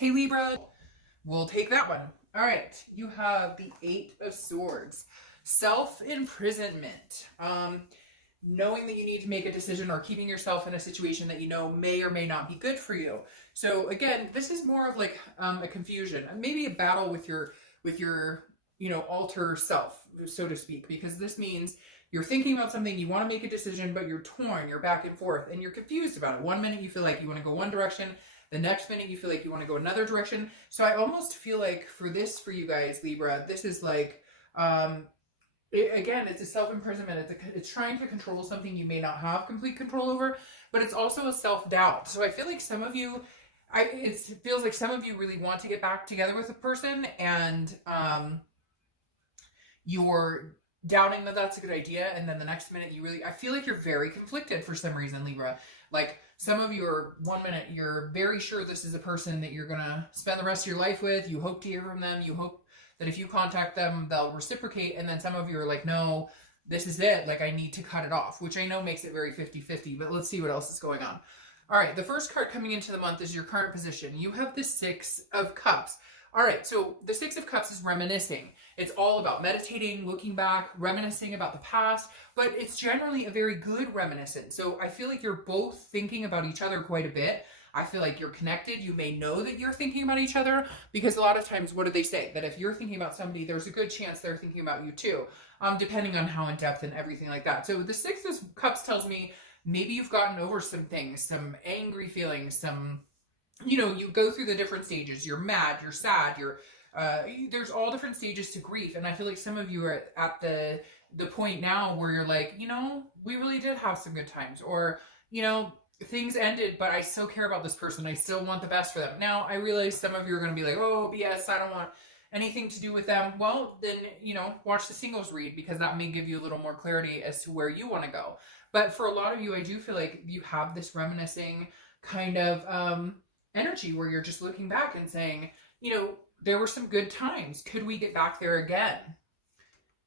Hey Libra, we'll take that one. All right, you have the Eight of Swords. Self-imprisonment. Knowing that you need to make a decision or keeping yourself in a situation that you know may or may not be good for you. So again, this is more of like a confusion, maybe a battle with your alter self, so to speak, because this means you're thinking about something, you want to make a decision, but you're torn, you're back and forth, and you're confused about it. One minute you feel like you want to go one direction, the next minute you feel like you want to go another direction. So I almost feel like for you guys, Libra, this is like, again, it's a self-imprisonment. It's trying to control something you may not have complete control over, but it's also a self-doubt. So I feel like some of you, it feels like some of you really want to get back together with a person, and you're doubting that that's a good idea, and then the next minute I feel like you're very conflicted for some reason, Libra. Like some of you are, one minute you're very sure this is a person that you're gonna spend the rest of your life with, you hope to hear from them, you hope that if you contact them they'll reciprocate, and then some of you are like, no, this is it, like I need to cut it off, which I know makes it very 50-50, but let's see what else is going on. All right, the first card coming into the month is your current position. You have the Six of Cups. All right, so the Six of Cups is reminiscing. It's all about meditating, looking back, reminiscing about the past, but it's generally a very good reminiscence. So I feel like you're both thinking about each other quite a bit. I feel like you're connected. You may know that you're thinking about each other, because a lot of times, what do they say? That if you're thinking about somebody, there's a good chance they're thinking about you too, depending on how in depth and everything like that. So the Six of Cups tells me maybe you've gotten over some things, some angry feelings, some, you go through the different stages. You're mad, you're sad, there's all different stages to grief. And I feel like some of you are at the point now where you're like, we really did have some good times, or, things ended, but I still care about this person. I still want the best for them. Now, I realize some of you are going to be like, oh, BS, I don't want anything to do with them. Well, then, watch the singles read, because that may give you a little more clarity as to where you want to go. But for a lot of you, I do feel like you have this reminiscing kind of energy where you're just looking back and saying, there were some good times. Could we get back there again?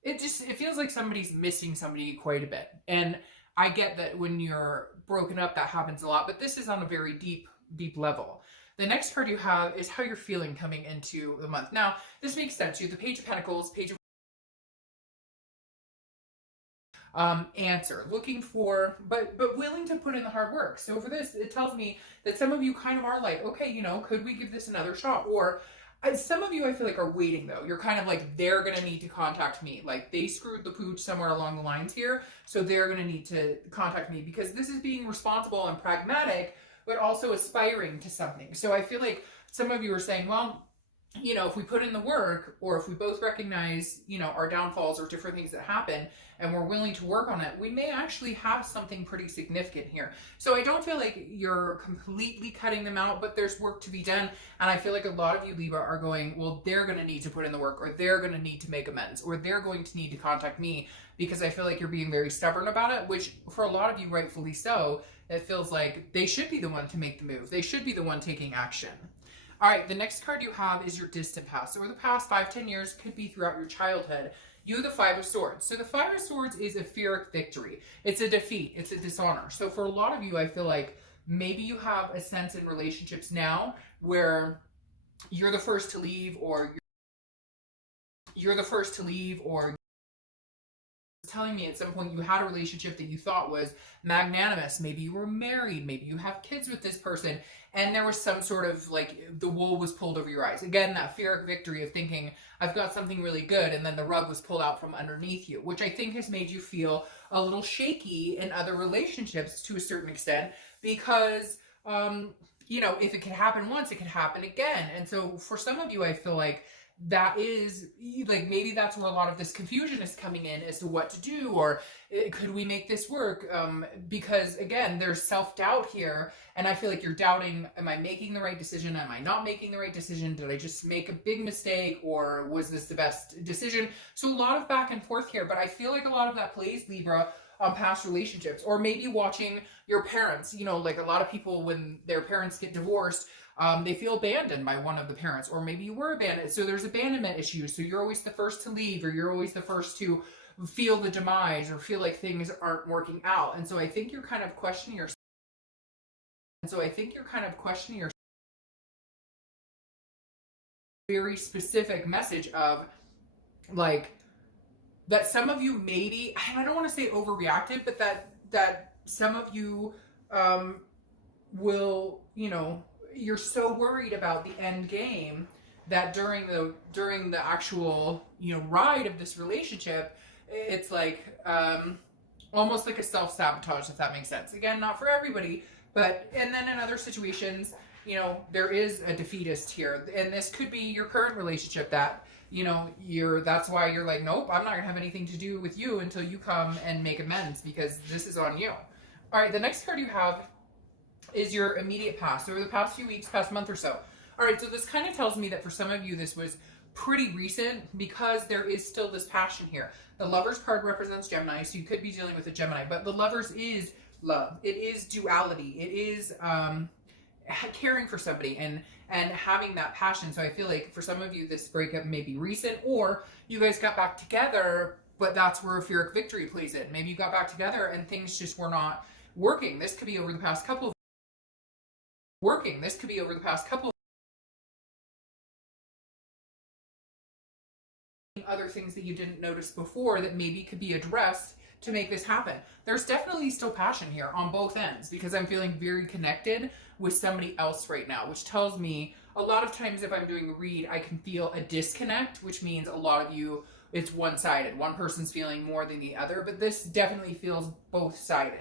It feels like somebody's missing somebody quite a bit. And I get that when you're broken up, that happens a lot, but this is on a very deep level. The next card you have is how you're feeling coming into the month. Now, this makes sense. You have the Page of Pentacles, Page of answer, looking for, but willing to put in the hard work. So for this, it tells me that some of you kind of are like, okay, could we give this another shot? Or some of you, I feel like, are waiting though. You're kind of like, they're going to need to contact me. Like they screwed the pooch somewhere along the lines here. So they're going to need to contact me, because this is being responsible and pragmatic, but also aspiring to something. So I feel like some of you are saying, well, if we put in the work, or if we both recognize, our downfalls or different things that happen, and we're willing to work on it, we may actually have something pretty significant here. So I don't feel like you're completely cutting them out, but there's work to be done. And I feel like a lot of you, Libra, are going, well, they're going to need to put in the work, or they're going to need to make amends, or they're going to need to contact me, because I feel like you're being very stubborn about it, which for a lot of you, rightfully so, it feels like they should be the one to make the move. They should be the one taking action. All right, the next card you have is your distant past, or the past 5-10 years, could be throughout your childhood. You have the Five of Swords. So the Five of Swords is a Pyrrhic victory. It's a defeat. It's a dishonor. So for a lot of you, I feel like maybe you have a sense in relationships now where you're the first to leave, or telling me at some point you had a relationship that you thought was magnanimous. Maybe you were married, maybe you have kids with this person, and there was some sort of like the wool was pulled over your eyes. Again, that Pyrrhic victory of thinking, I've got something really good, and then the rug was pulled out from underneath you, which I think has made you feel a little shaky in other relationships to a certain extent, because if it can happen once, it can happen again. And so for some of you, I feel like that is like, maybe that's where a lot of this confusion is coming in as to what to do, or could we make this work? Because again, there's self-doubt here, and I feel like you're doubting, am I making the right decision? Am I not making the right decision? Did I just make a big mistake, or was this the best decision? So a lot of back and forth here, but I feel like a lot of that plays, Libra, on past relationships, or maybe watching your parents. Like a lot of people, when their parents get divorced, they feel abandoned by one of the parents, or maybe you were abandoned. So there's abandonment issues. So you're always the first to leave, or you're always the first to feel the demise, or feel like things aren't working out. And so I think you're kind of questioning yourself. very specific message of like that some of you maybe, and I don't want to say overreacted, but that some of you will, you know, you're so worried about the end game that during the actual, you know, ride of this relationship, it's like almost like a self-sabotage, if that makes sense. Again, not for everybody, but and then in other situations, you know, there is a defeatist here, and this could be your current relationship that, you know, that's why you're like, nope, I'm not gonna have anything to do with you until you come and make amends, because this is on you. All right, the next card you have is your immediate past, over the past few weeks, past month or so. All right, so this kind of tells me that for some of you, this was pretty recent because there is still this passion here. The Lovers card represents Gemini, so you could be dealing with a Gemini, but the Lovers is love. It is duality. It is caring for somebody and having that passion. So I feel like for some of you, this breakup may be recent, or you guys got back together, but that's where Etheric Victory plays in. Maybe you got back together and things just were not working. This could be over the past couple of other things that you didn't notice before that maybe could be addressed to make this happen. There's definitely still passion here on both ends, because I'm feeling very connected with somebody else right now, which tells me a lot of times if I'm doing a read, I can feel a disconnect, which means a lot of you, it's one-sided. One person's feeling more than the other, but this definitely feels both-sided.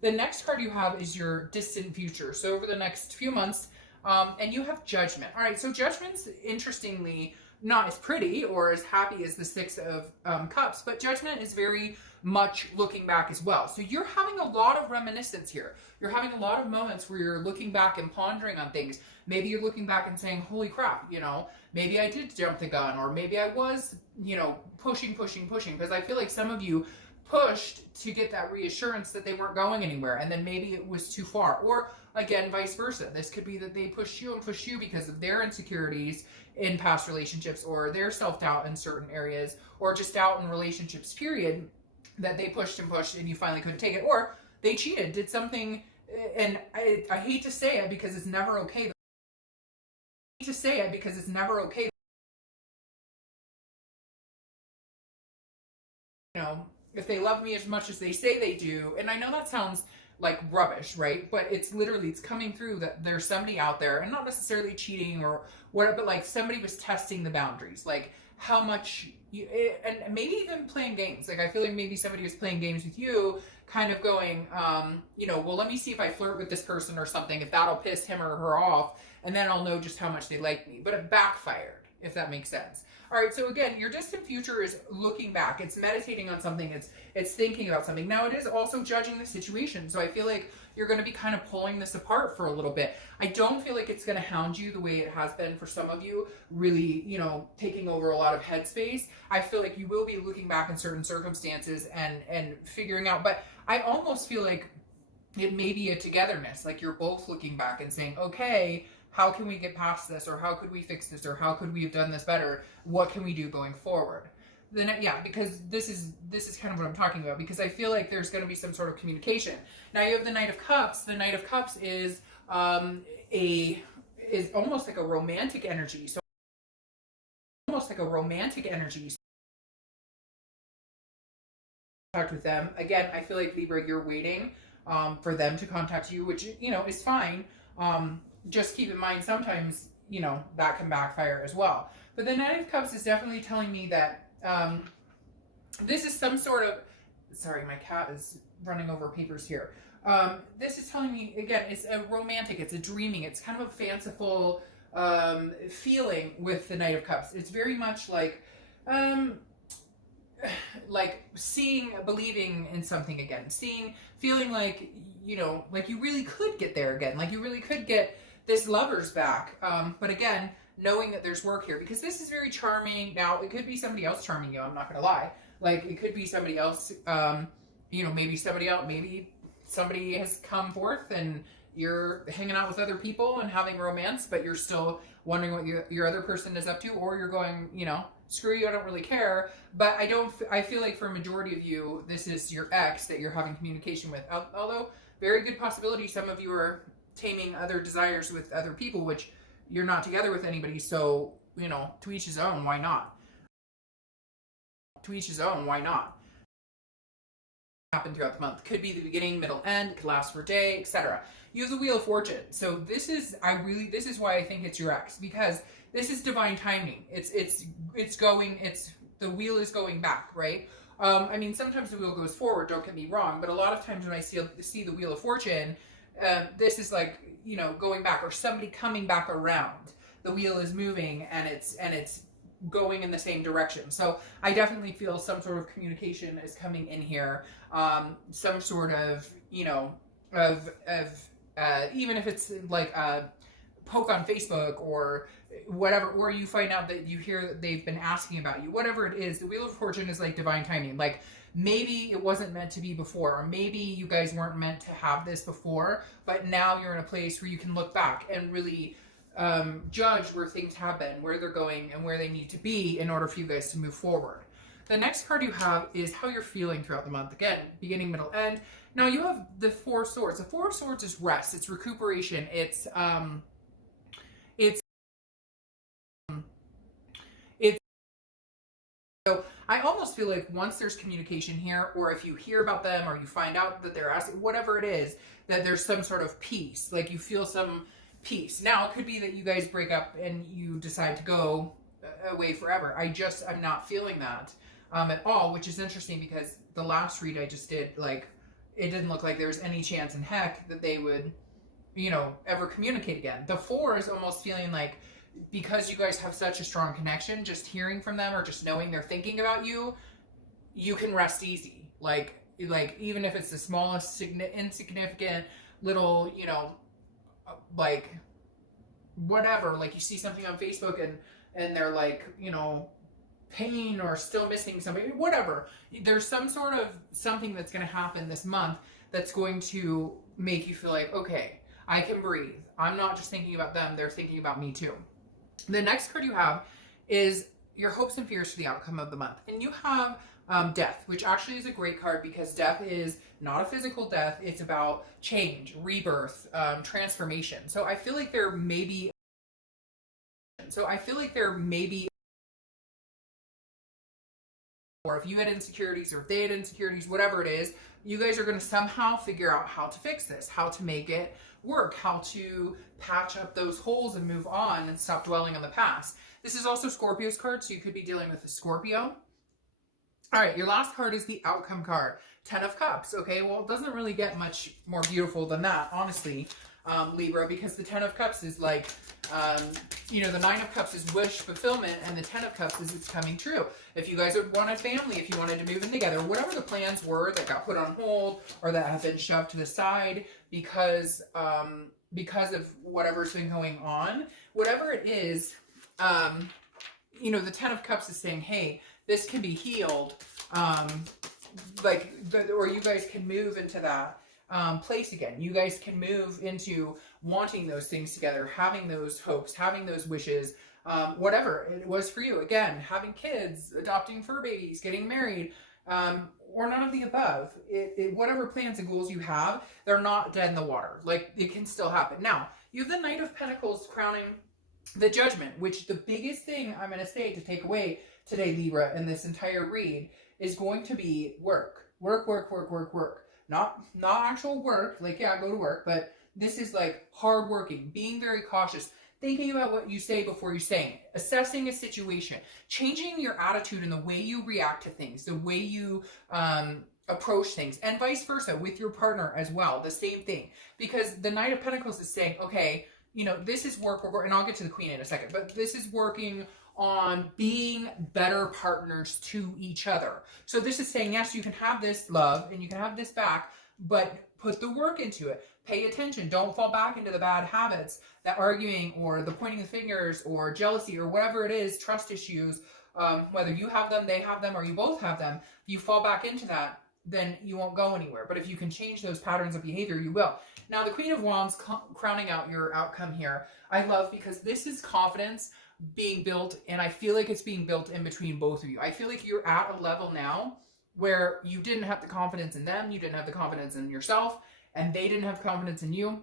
The next card you have is your distant future. So over the next few months, and you have Judgment. All right, so Judgment's interestingly not as pretty or as happy as the Six of Cups, but Judgment is very much looking back as well. So you're having a lot of reminiscence here. You're having a lot of moments where you're looking back and pondering on things. Maybe you're looking back and saying, holy crap, you know, maybe I did jump the gun, or maybe I was, you know, pushing, because I feel like some of you pushed to get that reassurance that they weren't going anywhere, and then maybe it was too far. Or again, vice versa. This could be that they pushed you because of their insecurities in past relationships, or their self-doubt in certain areas, or just doubt in relationships, period, that they pushed and you finally couldn't take it. Or they cheated, did something, and I hate to say it because it's never okay. You know, if they love me as much as they say they do, and I know that sounds like rubbish, right? But it's literally, it's coming through that there's somebody out there, and not necessarily cheating or whatever, but like somebody was testing the boundaries, like how much you, and maybe even playing games. Like I feel like maybe somebody was playing games with you, kind of going, you know, well, let me see if I flirt with this person or something, if that'll piss him or her off, and then I'll know just how much they like me. But it backfired, if that makes sense. All right, so again, your distant future is looking back. It's meditating on something. It's thinking about something. Now, it is also judging the situation. So I feel like you're going to be kind of pulling this apart for a little bit. I don't feel like it's going to hound you the way it has been for some of you, really, you know, taking over a lot of headspace. I feel like you will be looking back in certain circumstances and figuring out. But I almost feel like it may be a togetherness. Like you're both looking back and saying, okay, how can we get past this? Or how could we fix this? Or how could we have done this better? What can we do going forward? Then, yeah, because this is kind of what I'm talking about, because I feel like there's going to be some sort of communication. Now you have the Knight of Cups. The Knight of Cups is almost like a romantic energy. So contact with them. Again, I feel like Libra, you're waiting for them to contact you, which, you know, is fine. Just keep in mind, sometimes, you know, that can backfire as well. But the Knight of Cups is definitely telling me that this is some sort of, sorry, my cat is running over papers here. This is telling me, again, it's a romantic, it's a dreaming, it's kind of a fanciful feeling with the Knight of Cups. It's very much like seeing, believing in something again, feeling like, you know, like you really could get there again, like you really could get this lover's back. But again, knowing that there's work here, because this is very charming. Now, it could be somebody else charming you, I'm not going to lie. Like, it could be somebody else, you know, maybe somebody has come forth and you're hanging out with other people and having romance, but you're still wondering what your other person is up to, or you're going, you know, screw you, I don't really care. But I feel like for a majority of you, this is your ex that you're having communication with. Although, very good possibility some of you are taming other desires with other people, which you're not together with anybody, so you know, to each his own, why not? To each his own, why not? Happen throughout the month. Could be the beginning, middle, end, could last for a day, etc. You have the Wheel of Fortune. So this is why I think it's your ex, because this is divine timing. The wheel is going back, right? I mean, sometimes the wheel goes forward, don't get me wrong, but a lot of times when I see the Wheel of Fortune, this is like, you know, going back, or somebody coming back around. The wheel is moving and it's going in the same direction. So I definitely feel some sort of communication is coming in here. Some sort of, you know, even if it's like a poke on Facebook or whatever, or you find out that you hear that they've been asking about you, whatever it is, the Wheel of Fortune is like divine timing. Like, maybe it wasn't meant to be before, or maybe you guys weren't meant to have this before, but now you're in a place where you can look back and really judge where things have been, where they're going, and where they need to be in order for you guys to move forward. The next card you have is how you're feeling throughout the month. Again, beginning, middle, end. Now you have the Four of Swords. The Four of Swords is rest, it's recuperation, it's so I almost feel like once there's communication here, or if you hear about them, or you find out that they're asking, whatever it is, that there's some sort of peace. Like, you feel some peace. Now, it could be that you guys break up and you decide to go away forever. I'm not feeling that at all, which is interesting because the last read I just did, like, it didn't look like there was any chance in heck that they would, you know, ever communicate again. The Four is almost feeling like, because you guys have such a strong connection, just hearing from them or just knowing they're thinking about you, you can rest easy. Like even if it's the smallest insignificant little, you know, like whatever, like you see something on Facebook and they're like, you know, pain or still missing somebody, whatever. There's some sort of something that's going to happen this month that's going to make you feel like, okay, I can breathe. I'm not just thinking about them, they're thinking about me too. The next card you have is your hopes and fears for the outcome of the month. And you have Death, which actually is a great card because death is not a physical death. It's about change, rebirth, transformation. So I feel like there may be or if you had insecurities or if they had insecurities, whatever it is, you guys are going to somehow figure out how to fix this, how to make it work, how to patch up those holes and move on and stop dwelling on the past. This is also Scorpio's card, so you could be dealing with a Scorpio. All right, your last card is the outcome card, 10 of Cups. Okay, well, it doesn't really get much more beautiful than that, honestly, Libra, because the 10 of Cups is like, you know, the 9 of Cups is wish fulfillment, and the 10 of Cups is it's coming true. If you guys would want a family, if you wanted to move in together, whatever the plans were that got put on hold or that have been shoved to the side because of whatever's been going on, whatever it is, you know, the 10 of Cups is saying, hey, this can be healed, or you guys can move into that place again. You guys can move into wanting those things together, having those hopes, having those wishes, whatever it was for you. Again, having kids, adopting fur babies, getting married, or none of the above. Whatever plans and goals you have, they're not dead in the water. Like, it can still happen. Now, you have the Knight of Pentacles crowning the Judgment, which the biggest thing I'm going to say to take away today, Libra, in this entire read is going to be work. Work, work, work, work, work. Not actual work, like, yeah, go to work, but this is like hard working, being very cautious, thinking about what you say before you say it, assessing a situation, changing your attitude and the way you react to things, the way you approach things, and vice versa with your partner as well, the same thing. Because the Knight of Pentacles is saying, okay, you know, this is work, and I'll get to the Queen in a second, but this is working on being better partners to each other. So this is saying, yes, you can have this love and you can have this back, but put the work into it. Pay attention. Don't fall back into the bad habits, that arguing or the pointing the fingers or jealousy or whatever it is, trust issues, whether you have them, they have them, or you both have them. If you fall back into that, then you won't go anywhere. But if you can change those patterns of behavior, you will. Now, the Queen of Wands crowning out your outcome here, I love, because this is confidence being built, and I feel like it's being built in between both of you. I feel like you're at a level now where you didn't have the confidence in them, you didn't have the confidence in yourself, and they didn't have confidence in you,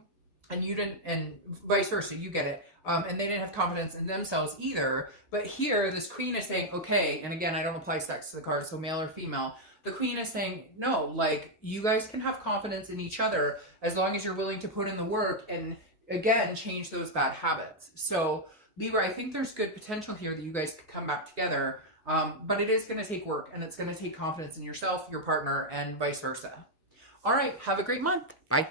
and you didn't, and vice versa. You get it. and they didn't have confidence in themselves either. But here, this queen is saying, okay, and again, I don't apply sex to the card, so male or female. The queen is saying, no, like, you guys can have confidence in each other as long as you're willing to put in the work and, again, change those bad habits. So, Libra, I think there's good potential here that you guys could come back together, but it is going to take work, and it's going to take confidence in yourself, your partner, and vice versa. All right, have a great month. Bye.